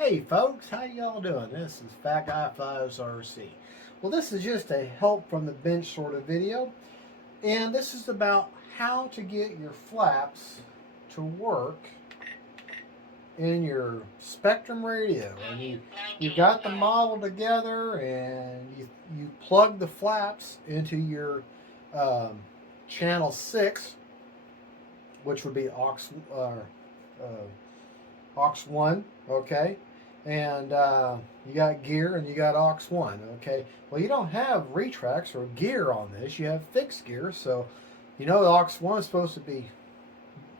Hey folks, how y'all doing? This is Fat Guy Flies RC. Well, this is just a help from the bench sort of video, and this is about how to get your flaps to work in your Spectrum radio. And you got the model together, and you plug the flaps into your channel 6, which would be aux 1, okay? And you got gear and you got aux 1, okay? Well, you don't have retracts or gear on this. You have fixed gear, so you know the aux 1 is supposed to be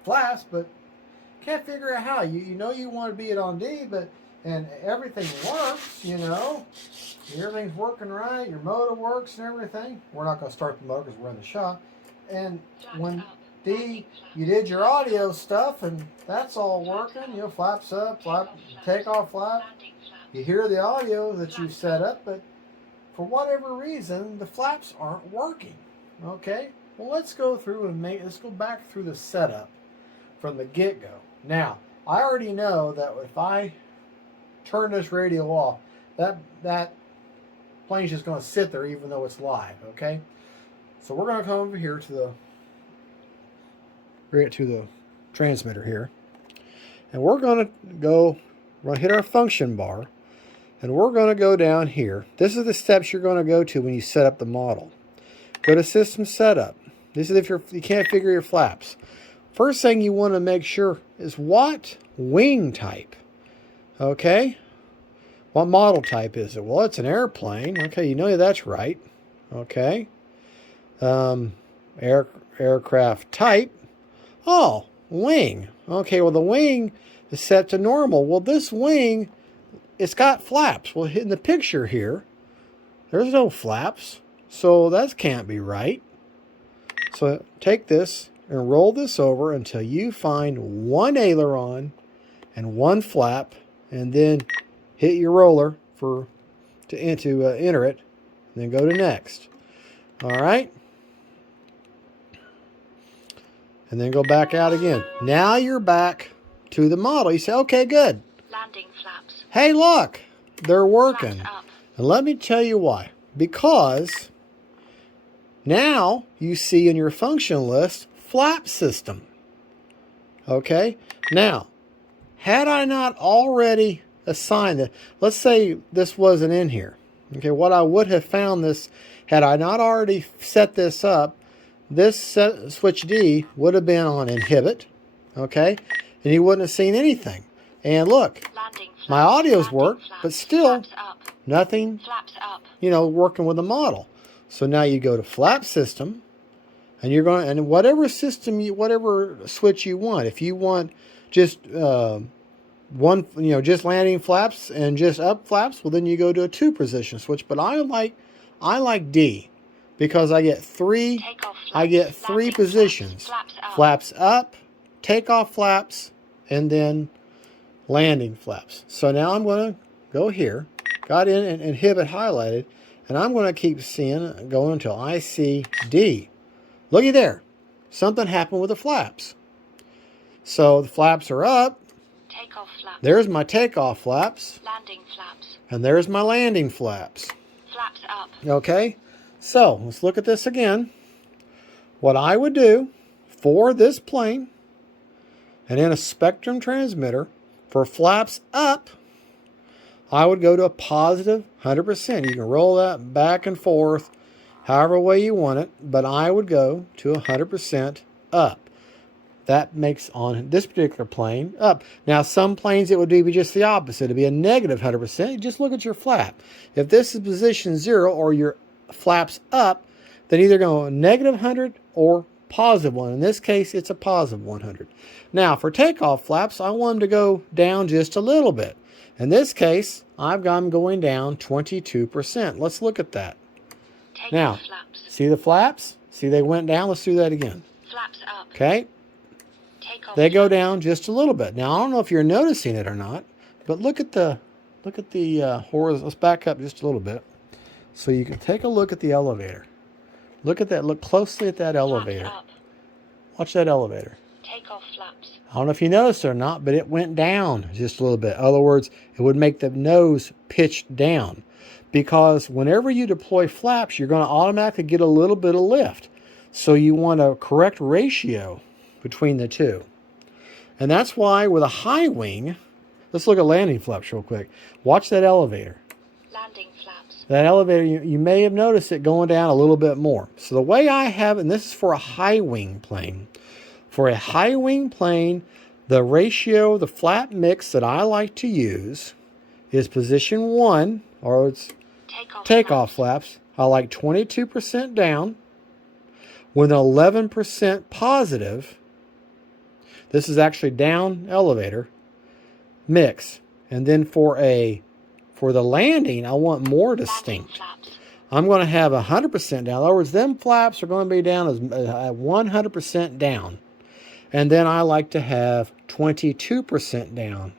flaps, but can't figure out how. You know you want to be it on D, and everything works, you know. Everything's working right. Your motor works and everything. We're not going to start the motor because we're in the shop. And when D, you did your audio stuff, and that's all working. You know, flaps up, flap, take off flap. You hear the audio that you set up, but for whatever reason, the flaps aren't working. Okay? Well, let's go through and let's go back through the setup from the get-go. Now, I already know that if I turn this radio off, that plane's just going to sit there even though it's live. Okay? So we're going to come over here to the transmitter here, and we're going to hit our function bar, and we're going to go down here. This is the steps you're going to go to when you set up the model. Go to system setup. This is if you can't figure your flaps. First thing you want to make sure is what wing type. Okay, what model type is it? Well, it's an airplane. Okay, you know that's right. Okay, aircraft type. Oh, wing. Okay, well, the wing is set to normal. Well, this wing, it's got flaps. Well, in the picture here, there's no flaps, so that can't be right. So take this and roll this over until you find one aileron and one flap, and then hit your roller to enter it, and then go to next. All right? And then go back out again. Now you're back to the model. You say, okay, good. Landing flaps. Hey, look, they're working. Flaps up. And let me tell you why. Because now you see in your function list, flap system. Okay? Now, had I not already assigned it, let's say this wasn't in here. Okay, what I would have found this, had I not already set this up, this switch D would have been on inhibit, okay? And you wouldn't have seen anything. And look, my audio's worked, but still nothing, you know, working with the model. So now you go to flap system, and you're going, and whatever system, whatever switch you want. If you want just one, you know, just landing flaps and just up flaps, well, then you go to a 2-position switch. But I like D. Because I get three positions. Flaps up, takeoff flaps, and then landing flaps. So now I'm going to go here, got in and inhibit highlighted, and I'm going to keep seeing, going until I see D. Looky there. Something happened with the flaps. So the flaps are up. Takeoff flaps. There's my takeoff flaps. Landing flaps. And there's my landing flaps. Flaps up. Okay. So, let's look at this again. What I would do for this plane, and in a Spectrum transmitter, for flaps up, I would go to a positive 100%. You can roll that back and forth, however way you want it, but I would go to 100% up. That makes, on this particular plane, up. Now, some planes it would be just the opposite. It would be a negative 100%. Just look at your flap. If this is position 0 or your flaps up, then either go negative 100 or positive 1. In this case, it's a positive 100. Now, for takeoff flaps, I want them to go down just a little bit. In this case, I'm going down 22%. Let's look at that. Now, flaps. See the flaps? See they went down? Let's do that again. Flaps up. Okay? They go down just a little bit. Now, I don't know if you're noticing it or not, but look at the horizontal. Let's back up just a little bit. So you can take a look at the elevator. Look at that. Look closely at that elevator. Watch that elevator. Takeoff flaps. I don't know if you noticed it or not, but it went down just a little bit. In other words, it would make the nose pitch down. Because whenever you deploy flaps, you're going to automatically get a little bit of lift. So you want a correct ratio between the two. And that's why with a high wing, let's look at landing flaps real quick. Watch that elevator. Landing flaps. That elevator, you may have noticed it going down a little bit more. So the way I have, and this is for a high wing plane. For a high wing plane, the ratio, the flap mix that I like to use is position 1, or it's takeoff flaps. I like 22% down with an 11% positive. This is actually down elevator mix. And then for the landing, I want more distinct. I'm going to have 100% down. In other words, them flaps are going to be down as 100% down. And then I like to have 22% down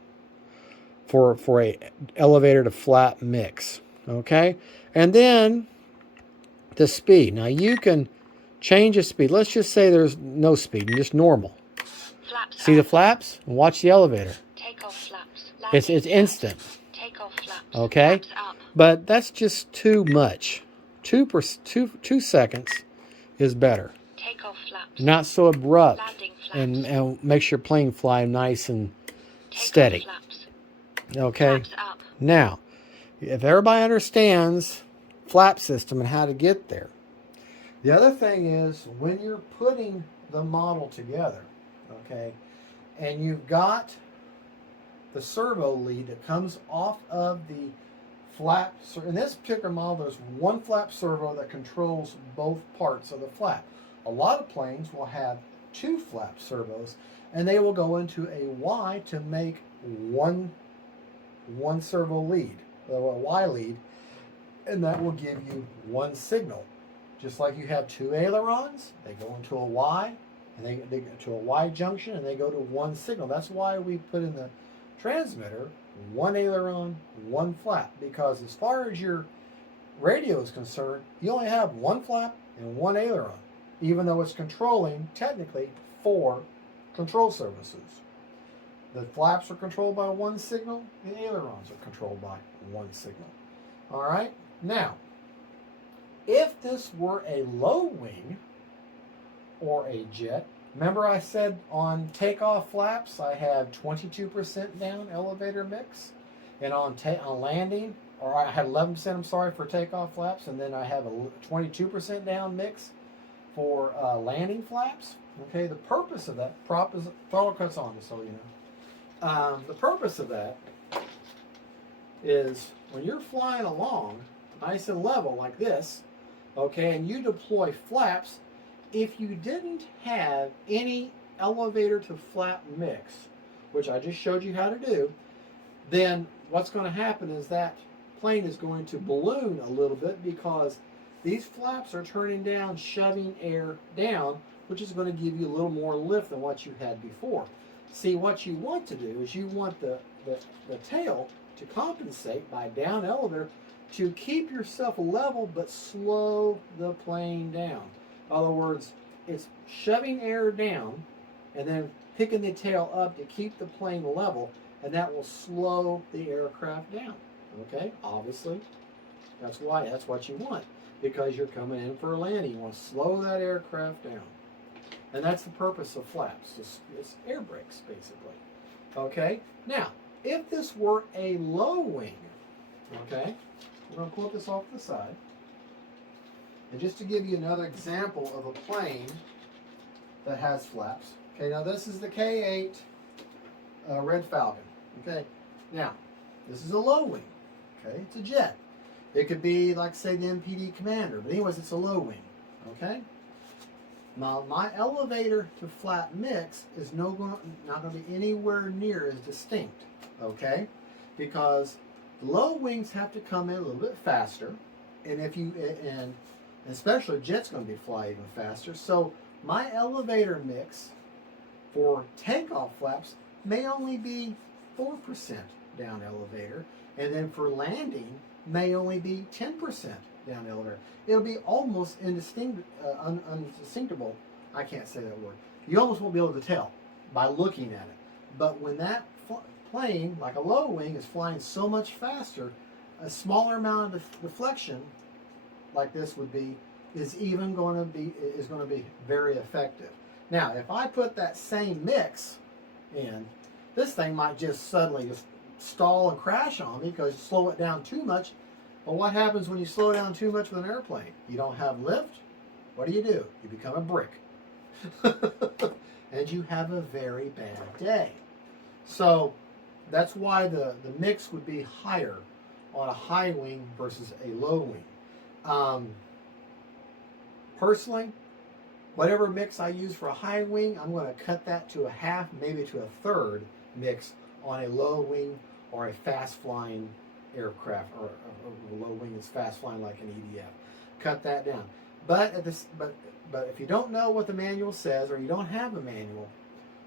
for a elevator to flap mix. Okay? And then the speed. Now you can change the speed. Let's just say there's no speed, just normal. Flaps. See the flaps? And watch the elevator. Takeoff flaps. It's instant. Takeoff flaps. Okay? Flaps up. But that's just too much. 2 seconds is better. Takeoff flaps. Not so abrupt. Landing flaps. And makes your plane fly nice and Takeoff steady. Flaps. Okay? Flaps up. Now, if everybody understands flap system and how to get there, the other thing is when you're putting the model together, okay, and you've got the servo lead that comes off of the flap. In this particular model, there's one flap servo that controls both parts of the flap. A lot of planes will have 2 flap servos, and they will go into a Y to make one servo lead, or a Y lead, and that will give you one signal. Just like you have 2 ailerons, they go into a Y, and they go to a Y junction, and they go to one signal. That's why we put in the transmitter 1 aileron, 1 flap, because as far as your radio is concerned, you only have 1 flap and 1 aileron, even though it's controlling technically 4 control surfaces. The flaps are controlled by 1 signal, the ailerons are controlled by 1 signal. All right, now, if this were a low wing or a jet, remember I said on takeoff flaps I have 22% down elevator mix, and on landing, or I had 11%, I'm sorry, for takeoff flaps, and then I have a 22% down mix for landing flaps. Okay, the purpose of that, throttle cuts on, just so you know. The purpose of that is when you're flying along nice and level like this, okay, and you deploy flaps, if you didn't have any elevator to flap mix, which I just showed you how to do, then what's going to happen is that plane is going to balloon a little bit because these flaps are turning down, shoving air down, which is going to give you a little more lift than what you had before. See, what you want to do is you want the tail to compensate by down elevator to keep yourself level but slow the plane down. In other words, it's shoving air down and then picking the tail up to keep the plane level, and that will slow the aircraft down. Okay, obviously, that's what you want, because you're coming in for a landing. You want to slow that aircraft down. And that's the purpose of flaps. It's air brakes, basically. Okay, now, if this were a low wing, okay, we're going to pull this off to the side. And just to give you another example of a plane that has flaps. Okay, now this is the K8 Red Falcon. Okay, now this is a low wing. Okay, it's a jet. It could be like, say, the MPD Commander, but anyways, it's a low wing. Okay. Now my elevator to flap mix is not going to be anywhere near as distinct. Okay, because low wings have to come in a little bit faster, and especially jet's going to be fly even faster. So my elevator mix for takeoff flaps may only be 4% down elevator, and then for landing may only be 10% down elevator. It'll be almost undistinguishable. I can't say that word. You almost won't be able to tell by looking at it. But when that plane, like a low wing, is flying so much faster, a smaller amount of deflection, like this would be, is going to be very effective. Now, if I put that same mix in, this thing might just suddenly just stall and crash on me because you slow it down too much. But what happens when you slow down too much with an airplane? You don't have lift. What do? You become a brick. And you have a very bad day. So that's why the mix would be higher on a high wing versus a low wing. Personally, whatever mix I use for a high wing, I'm going to cut that to a half, maybe to a third mix on a low wing or a fast flying aircraft, or a low wing that's fast flying like an EDF. Cut that down. But if you don't know what the manual says, or you don't have a manual,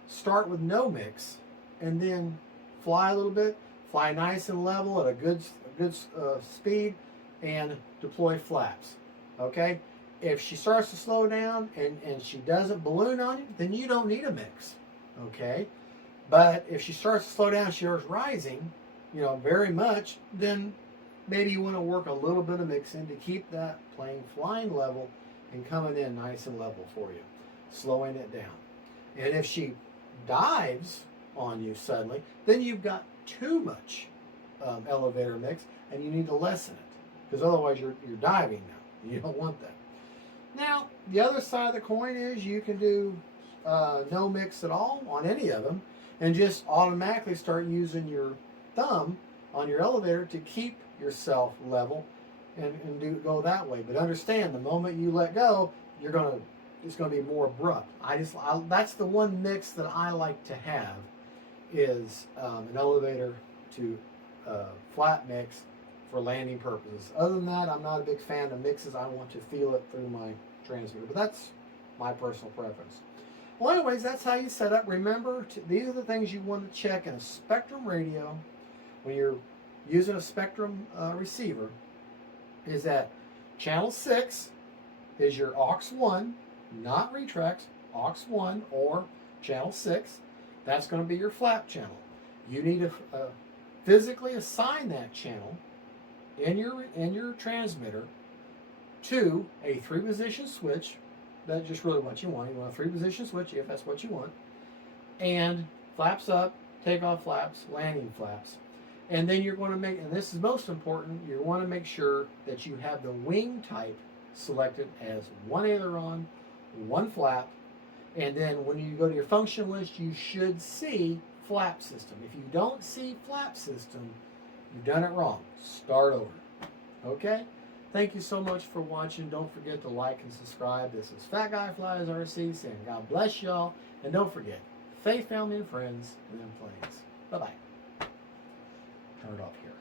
start with no mix and then fly a little bit, fly nice and level at a good speed, and deploy flaps. Okay? If she starts to slow down and she doesn't balloon on you, then you don't need a mix. Okay? But if she starts to slow down, she starts rising, very much, then maybe you want to work a little bit of mixing to keep that plane flying level and coming in nice and level for you, slowing it down. And if she dives on you suddenly, then you've got too much elevator mix, and you need to lessen it, because otherwise you're diving now. You don't want that. Now, the other side of the coin is you can do no mix at all on any of them, and just automatically start using your thumb on your elevator to keep yourself level and go that way. But understand, the moment you let go, it's going to be more abrupt. That's the one mix that I like to have, is an elevator to flat mix for landing purposes. Other than that, I'm not a big fan of mixes. I want to feel it through my transmitter, but that's my personal preference. Well, anyways, that's how you set up. Remember, these are the things you want to check in a Spectrum radio when you're using a Spectrum receiver. Is that channel 6 is your aux 1, not retracts, aux 1 or channel 6. That's going to be your flap channel. You need to physically assign that channel in your transmitter to a 3-position switch. That's just really what you want. You want a 3-position switch if that's what you want. And flaps up, takeoff flaps, landing flaps. And then you're going to make, and this is most important, you want to make sure that you have the wing type selected as one aileron, one flap, and then when you go to your function list, you should see flap system. If you don't see flap system, you've done it wrong. Start over. Okay? Thank you so much for watching. Don't forget to like and subscribe. This is Fat Guy Flies RC saying God bless y'all. And don't forget, faith, family, and friends, and then planes. Bye-bye. Turn it off here.